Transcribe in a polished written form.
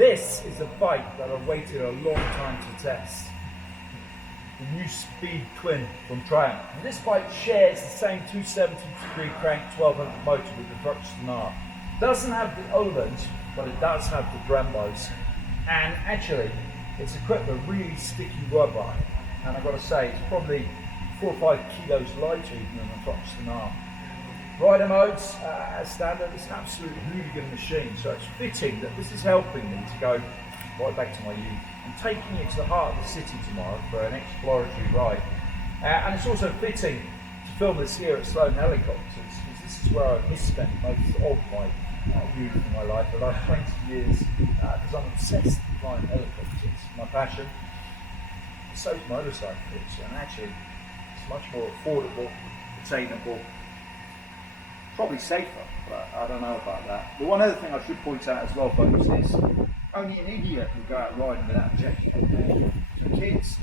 This is a bike that I've waited a long time to test. The new Speed Twin from Triumph. And this bike shares the same 270-degree crank 1200 motor with the Thruxton R. Doesn't have the Olens, but it does have the Brembos. And actually, it's equipped with really sticky rubber. And I've got to say, it's probably 4 or 5 kilos lighter even than the Thruxton R. Rider modes, as standard, it's an absolute hooligan machine. So it's fitting that this is helping me to go right back to my youth. I'm taking it to the heart of the city tomorrow for an exploratory ride. And it's also fitting to film this here at Sloane Helicopters, because this is where I've misspent most of my youth in my life, the last 20 years, because I'm obsessed with flying helicopters. My passion. So is motorcycles, and actually it's much more affordable, attainable, probably safer, but I don't know about that. But one other thing I should point out as well, folks, is only an idiot will go out riding without a jet. For kids,